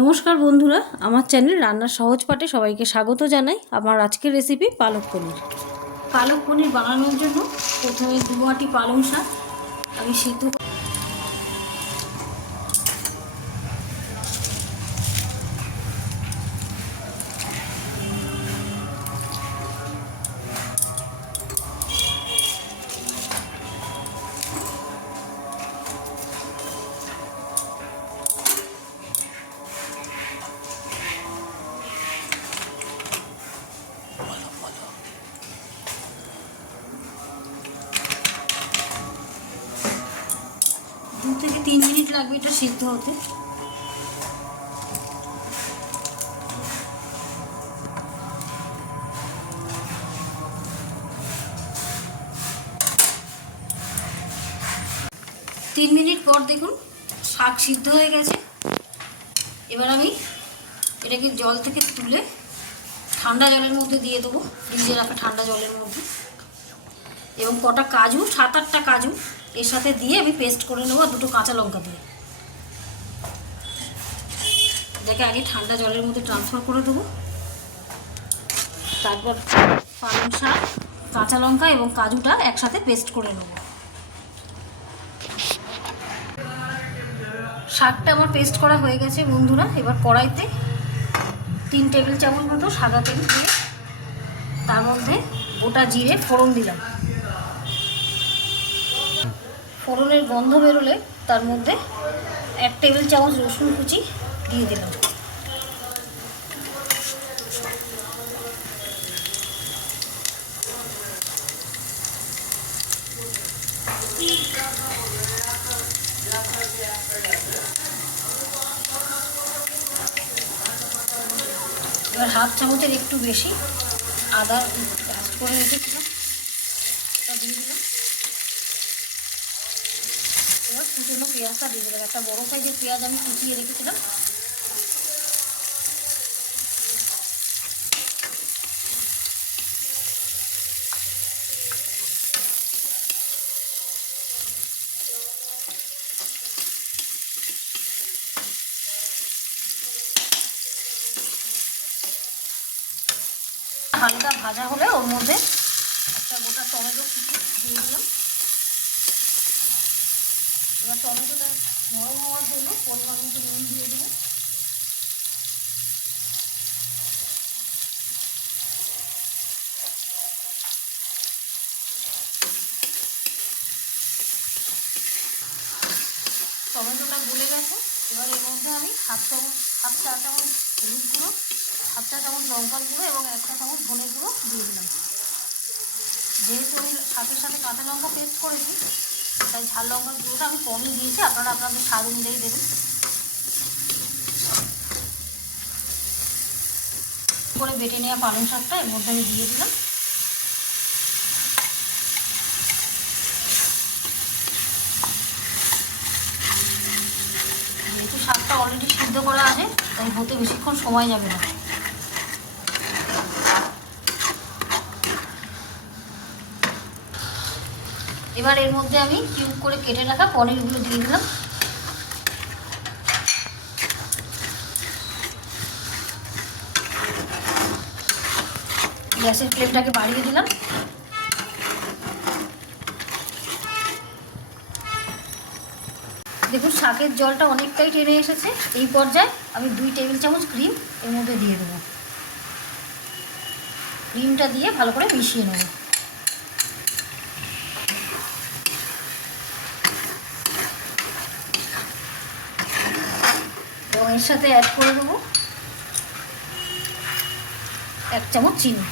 নমস্কার বন্ধুরা, আমার চ্যানেল রান্নার সহজ পাঠে সবাইকে স্বাগত জানাই। আমার আজকের রেসিপি পালক পনির। পালক পনির বানানোর জন্য প্রথমে 2 বাটি পালং শাক আমি সিদ্ধ দু থেকে 3 মিনিট লাগবে এটা সিদ্ধ হতে। তিন মিনিট পর দেখুন শাক সিদ্ধ হয়ে গেছে। এবার আমি এটাকে জল থেকে তুলে ঠান্ডা জলের মধ্যে দিয়ে দেবো, ফ্রিজে রাখা ঠান্ডা জলের মধ্যে। এবং কটা কাজু, 7-8টা কাজু এর সাথে দিয়ে আমি পেস্ট করে নেবো, আর 2টো কাঁচা লঙ্কা দিয়ে। এটাকে আগে ঠান্ডা জলের মধ্যে ট্রান্সফার করে দেবো। তারপর পালং শাক, কাঁচা লঙ্কা এবং কাজুটা একসাথে পেস্ট করে নেব। শাকটা আমার পেস্ট করা হয়ে গেছে বন্ধুরা। এবার কড়াইতে 3 টেবিল চামচ মতো সাদা তেল দিয়ে তার মধ্যে গোটা জিরে ফোড়ন দিলাম। ফোড়নের গন্ধ বেরোলে তার মধ্যে 1 টেবিল চামচ রসুন কুচি দিয়ে দিলাম। এবার 1/2 চামচের একটু বেশি আদা পেস্ট করে রেখেছিলাম, ওটা দিয়ে দিলাম। এবার কুচনো পেঁয়াজটা দিয়ে দিলাম। একটা বড়ো সাইজের পেঁয়াজ আমি কুচিয়ে রেখেছিলাম। হালকা ভাজা হলে ওর মধ্যে একটা গোটা টমেটো দিয়ে দিলাম। এবার টমেটোটা নরম হওয়ার জন্য পরিমাণ মতো নুন দিয়ে দেবো। টমেটোটা গলে গেছে। এবার এর মধ্যে আমি হাফ চা চামচ হলুদ গুঁড়ো, হাফ চা চামচ লঙ্কার গুঁড়ো এবং 1 চা চামচ ধনে গুঁড়ো দিয়ে দিলাম। যেহেতু আমি শাকের সাথে কাঁচা লঙ্কা পেস্ট করেছি, তাই ঝাল লঙ্কার গুঁড়োটা আমি কমই দিয়েছি, আপনারা আপনাদের স্বাদ অনুযায়ী দেবেন। করে বেটে নেওয়া পালং শাকটা এর মধ্যে আমি দিয়ে দিলাম। যেহেতু শাকটা অলরেডি সিদ্ধ করা আছে, তাই হতে বেশিক্ষণ সময় যাবে না। এবার এর মধ্যে আমি কিউব করে কেটে রাখা পনিরগুলো দিয়ে দিলাম। গ্যাসের ফ্লেমটাকে বাড়িয়ে দিলাম। দেখুন শাকের জলটা অনেকটাই টেনে এসেছে। এই পর্যায়ে আমি 2 টেবিল চামচ ক্রিম এর মধ্যে দিয়ে দেবো। ক্রিমটা দিয়ে ভালো করে মিশিয়ে নেব। এবং এর সাথে অ্যাড করে দেবো 1 চামচ চিনি।